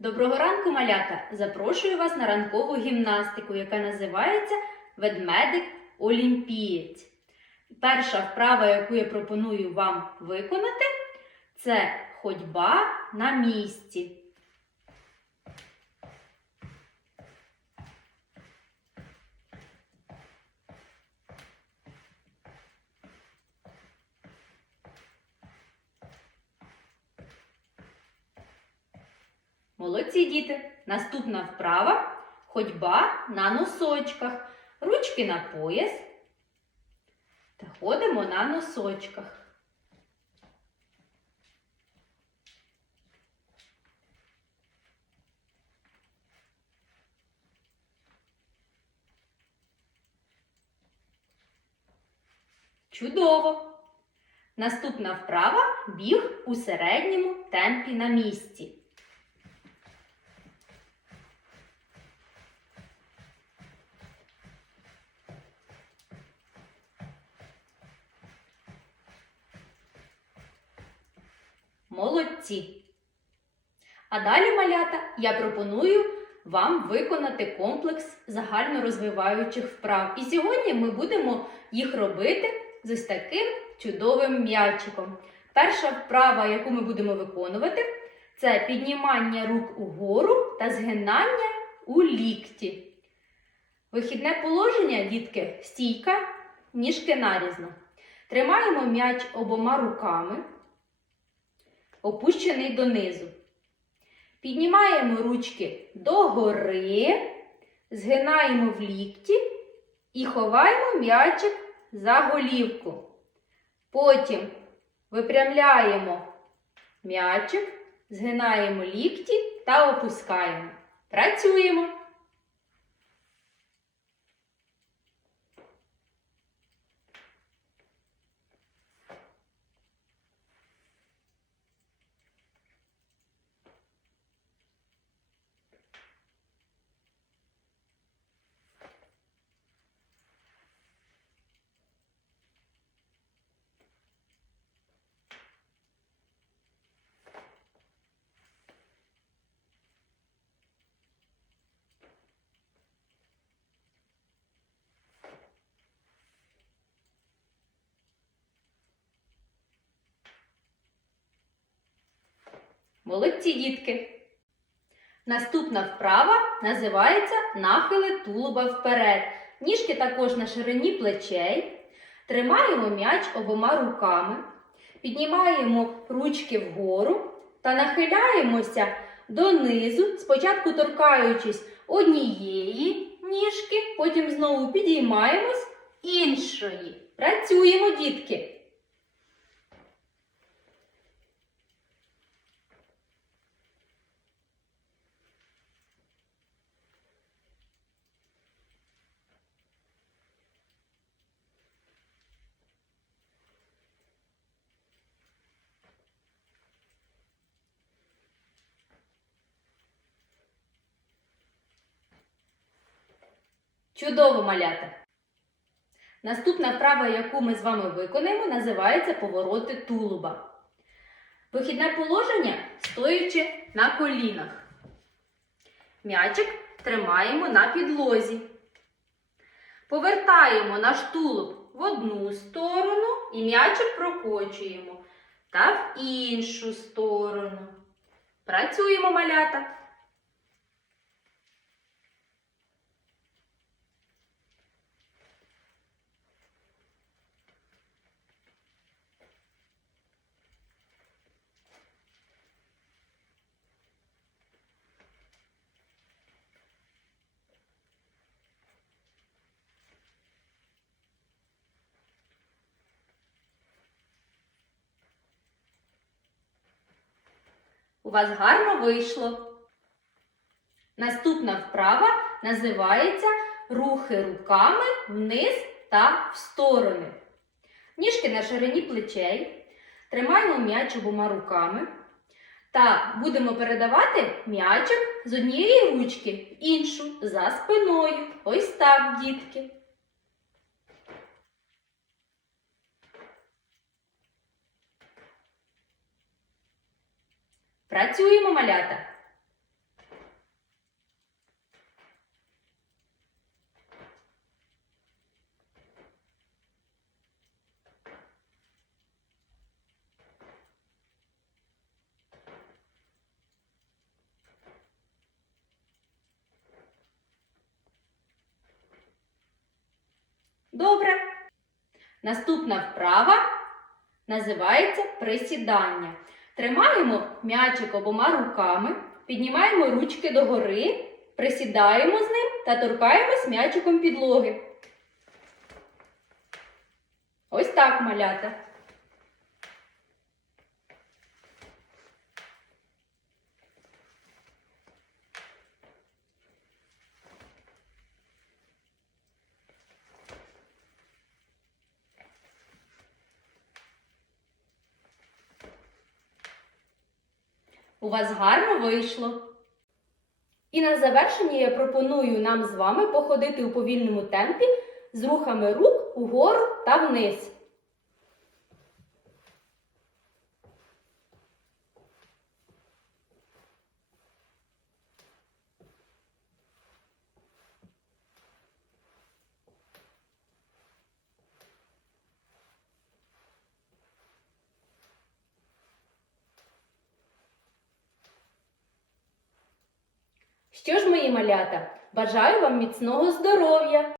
Доброго ранку, малята! Запрошую вас на ранкову гімнастику, яка називається Ведмедик Олімпієць. Перша вправа, яку я пропоную вам виконати, це ходьба на місці. Молодці діти. Наступна вправа ходьба на носочках. Ручки на пояс. Та ходимо на носочках. Чудово! Наступна вправа біг у середньому темпі на місці. Молодці! А далі, малята, я пропоную вам виконати комплекс загальнорозвиваючих вправ. І сьогодні ми будемо їх робити з ось таким чудовим м'ячиком. Перша вправа, яку ми будемо виконувати, це піднімання рук угору та згинання у лікті. Вихідне положення, дітки, стійка, ніжки нарізно. Тримаємо м'яч обома руками опущений донизу. Піднімаємо ручки догори, згинаємо в лікті і ховаємо м'ячик за голівку. Потім випрямляємо м'ячик, згинаємо лікті та опускаємо. Працюємо. Молодці дітки! Наступна вправа називається нахили тулуба вперед. Ніжки також на ширині плечей. Тримаємо м'яч обома руками, піднімаємо ручки вгору та нахиляємося донизу, спочатку торкаючись однієї ніжки, потім знову підіймаємось іншої. Працюємо, дітки! Чудово малята! Наступна вправа, яку ми з вами виконаємо, називається повороти тулуба. Вихідне положення стоячи на колінах. М'ячик тримаємо на підлозі. Повертаємо наш тулуб в одну сторону і м'ячик прокочуємо та в іншу сторону. Працюємо малята. У вас гарно вийшло. Наступна вправа називається рухи руками вниз та в сторони. Ніжки на ширині плечей. Тримаємо м'яч обома руками. Та будемо передавати м'ячик з однієї ручки в іншу за спиною. Ось так, дітки. Працюємо малята. Добре. Наступна вправа називається присідання. Тримаємо м'ячик обома руками, піднімаємо ручки догори, присідаємо з ним та торкаємось м'ячиком підлоги. Ось так, малята. У вас гарно вийшло. І на завершення я пропоную нам з вами походити у повільному темпі з рухами рук угору та вниз. Що ж, мої малята, бажаю вам міцного здоров'я!